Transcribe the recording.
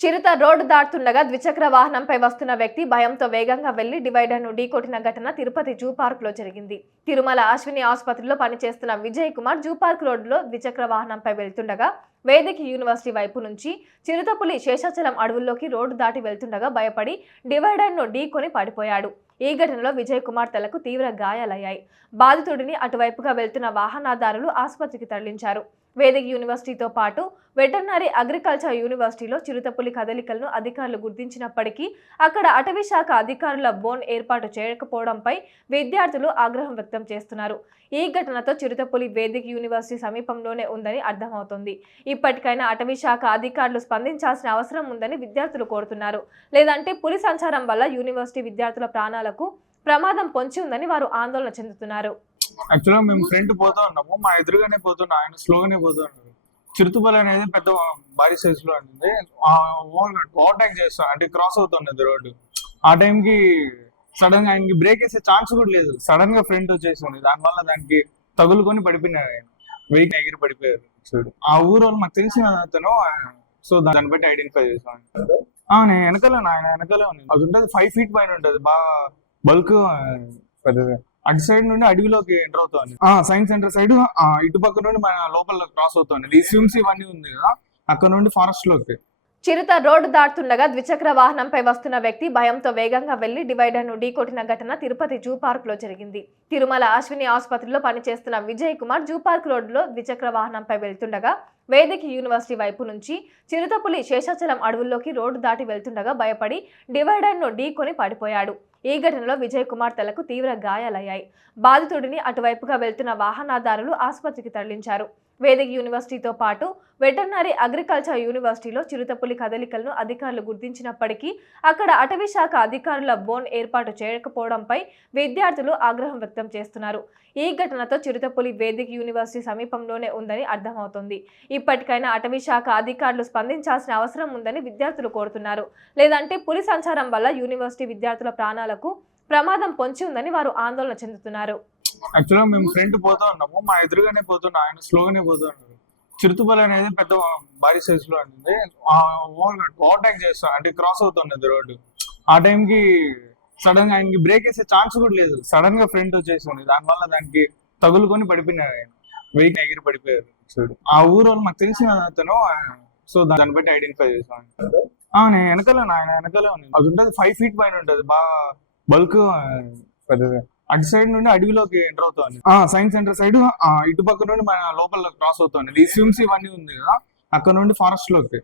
చిరుత road దాటుతుండగా ద్విచక్ర వాహనంపై వస్తున్న వ్యక్తి భయంతో వేగంగా వెళ్ళి డివైడర్ను ఢీకొట్టిన ఘటన తిరుపతి జూ పార్క్లో జరిగింది. తిరుమల అశ్విని ఆసుపత్రిలో పనిచేస్తున్న విజయ్ కుమార్ జూ పార్క్ రోడ్డులో ద్విచక్ర వాహనంపై వెళ్తుండగా వేదిక యూనివర్సిటీ వైపు నుంచి చిరుతపులి శేషాచలం అడవుల్లోకి రోడ్డు దాటి వెళ్తుండగా భయపడి డివైడర్ను ఢీకొని పడిపోయాడు. ఈ ఘటనలో విజయ్ కుమార్ తలకు తీవ్ర గాయాలయ్యాయి. బాధితుడిని అటువైపుగా వెళ్తున్న వాహనదారులు ఆసుపత్రికి తరలించారు. వేదిక యూనివర్సిటీతో పాటు వెటర్నరీ అగ్రికల్చర్ యూనివర్సిటీలో చిరుతపులి కదలికలను అధికారులు గుర్తించినప్పటికీ అక్కడ అటవీ శాఖ అధికారుల బోన్ ఏర్పాటు చేయకపోవడంపై విద్యార్థులు ఆగ్రహం వ్యక్తం చేస్తున్నారు. ఈ ఘటనతో చిరుతపులి వేదిక యూనివర్సిటీ సమీపంలోనే ఉందని అర్థమవుతుంది. ఇప్పటికైనా అటవీ శాఖ అధికారులు స్పందించాల్సిన అవసరం ఉందని విద్యార్థులు కోరుతున్నారు. లేదంటే పులి సంచారం వల్ల యూనివర్సిటీ విద్యార్థుల ప్రాణాలకు ప్రమాదం పొంచి ఉందని వారు ఆందోళన చెందుతున్నారు. యాక్చువల్గా మేము ఫ్రంట్ పోతా ఉన్నాము. మా ఎదురుగానే పోతున్నా ఆయన స్లోగానే పోతూ ఉన్నారు చిరుతుపల్లి అనేది పెద్ద భారీ సైజ్లో ఉంటుంది ఓవర్టేక్ చేస్తాం అంటే క్రాస్ అవుతున్నది రోడ్డు. ఆ టైంకి సడన్గా ఆయనకి బ్రేక్ వేసే ఛాన్స్ కూడా లేదు. సడన్గా ఫ్రంట్ వచ్చేసింది. దానివల్ల దానికి తగులుకొని పడిపోయినారు ఆయన. వెహికల్ ఎగిరి పడిపోయారు. చూడు. ఆ ఊరు వాళ్ళు మాకు తెలిసిన అతను సో దాన్ని బట్టి ఐడెంటిఫై చేసాం నేను వెనకాల ఆయన వెనకాలే ఉంది అది ఉంటుంది ఫైవ్ ఫీట్ పైన ఉంటుంది. బాగా బల్క్ పెద్దది. అటు సైడ్ నుండి అడవిలోకి ఎంటర్ అవుతుంది ఆ సైన్స్ సెంటర్ సైడ్ ఇటు పక్క నుండి మన లోపల క్రాస్ అవుతుంది ఈ స్విమ్స్ ఇవన్నీ ఉంది కదా అక్కడ నుండి ఫారెస్ట్లోకి. చిరుత రోడ్డు దాటుతుండగా ద్విచక్ర వాహనంపై వస్తున్న వ్యక్తి భయంతో వేగంగా వెళ్ళి డివైడర్ను ఢీకొట్టిన ఘటన తిరుపతి జూ పార్క్లో జరిగింది. తిరుమల అశ్విని ఆసుపత్రిలో పనిచేస్తున్న విజయ్ కుమార్ జూ పార్క్ రోడ్డులో ద్విచక్ర వాహనంపై వెళ్తుండగా వేదిక యూనివర్సిటీ వైపు నుంచి చిరుతపులి శేషాచలం అడవుల్లోకి రోడ్డు దాటి వెళ్తుండగా భయపడి డివైడర్ను ఢీకొని పడిపోయాడు. ఈ ఘటనలో విజయ్ కుమార్ తలకు తీవ్ర గాయాలయ్యాయి. బాధితుడిని అటువైపుగా వెళ్తున్న వాహనాదారులు ఆసుపత్రికి తరలించారు. వేదిక యూనివర్సిటీతో పాటు వెటర్నరీ అగ్రికల్చర్ యూనివర్సిటీలో చిరుతపులి కదలికలను అధికారులు గుర్తించినప్పటికీ అక్కడ అటవీ శాఖ అధికారుల బోన్ ఏర్పాటు చేయకపోవడంపై విద్యార్థులు ఆగ్రహం వ్యక్తం చేస్తున్నారు. ఈ ఘటనతో చిరుతపులి వేదిక యూనివర్సిటీ సమీపంలోనే ఉందని అర్థమవుతోంది. ఇప్పటికైనా అటవీ శాఖ అధికారులు స్పందించాల్సిన అవసరం ఉందని విద్యార్థులు కోరుతున్నారు. లేదంటే పులి సంచారం వల్ల యూనివర్సిటీ విద్యార్థుల ప్రాణాలకు ప్రమాదం పొంచి ఉందని వారు ఆందోళన చెందుతున్నారు. యాక్చువల్గా మేము ఫ్రంట్ పోతా ఉన్నాము. మా ఎదురుగానే పోతున్నా ఆయన స్లోగానే పోతూ ఉన్నారు చిరుతుపల్లి అనేది పెద్ద భారీ సైజ్లో ఉంటుంది. ఓవర్టేక్ చేస్తాం అంటే క్రాస్ అవుతున్నది రోడ్డు ఆ టైంకి సడన్గా ఆయనకి బ్రేక్ వేసే ఛాన్స్ కూడా లేదు. సడన్గా ఫ్రంట్ వచ్చేసింది. దానివల్ల దానికి తగులుకొని పడిపోయినారు ఆయన. వెహికల్ ఎగిరి పడిపోయారు. చూడు. ఆ ఊరు వాళ్ళు మాకు తెలిసిన అతను సో దాన్ని బట్టి ఐడెంటిఫై చేసాం నేను వెనకాల ఆయన వెనకాలే ఉంది అది ఉంటుంది ఫైవ్ ఫీట్ పైన ఉంటుంది. బాగా బల్క్ పెద్దది. అటు సైడ్ నుండి అడవిలోకి ఎంటర్ అవుతుంది సైన్స్ సెంటర్ సైడ్ ఇటు పక్క నుండి మన లోపల క్రాస్ అవుతుంది ఈ స్విమ్స్ ఇవన్నీ ఉంది కదా అక్కడ నుండి ఫారెస్ట్లోకి.